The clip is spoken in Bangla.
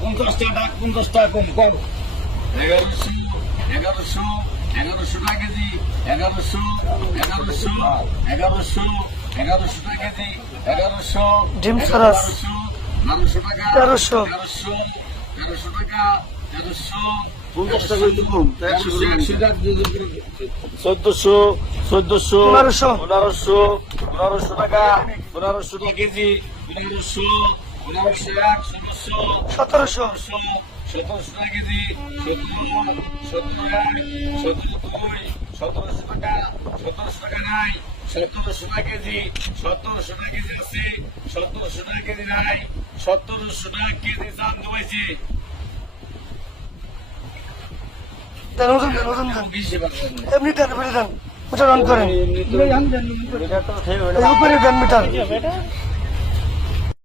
পঞ্চাশ টাকা ডাক পঞ্চাশ টাকা কম কম এগারোশো এগারোশো এগারোশো টাকা কেজি এগারোশো এগারোশো এগারোশো এগারোশো টাকা কেজি এগারোশো। বারোশো টাকা তেরোশো। তেরোশো তেরোশো টাকা তেরোশো পঞ্চাশ টাকা একটু কম চোদ্দশো চোদ্দশো পনেরোশো। পনেরোশো পনেরোশো টাকা পনেরোশো টাকা কেজি পনেরোশো পনেরোশো এক ষোলোশো সতেরোশো। সতেরোশো সতেরোশো টাকা কেজি সতেরো সতেরো এক সতেরো দুই সতেরোশো টাকা সতেরোশো টাকা নাই সতেরোশো টাকা কেজি সতেরোশো টাকা কেজি আছে সতেরোশো টাকা কেজি নাই সতেরোশো টাকা কেজি চান দেওয়াইছে এমনি দেন এমনি দেন। মিটার অন করেন এটা তো ঠিক এই উপরে দেন মিটার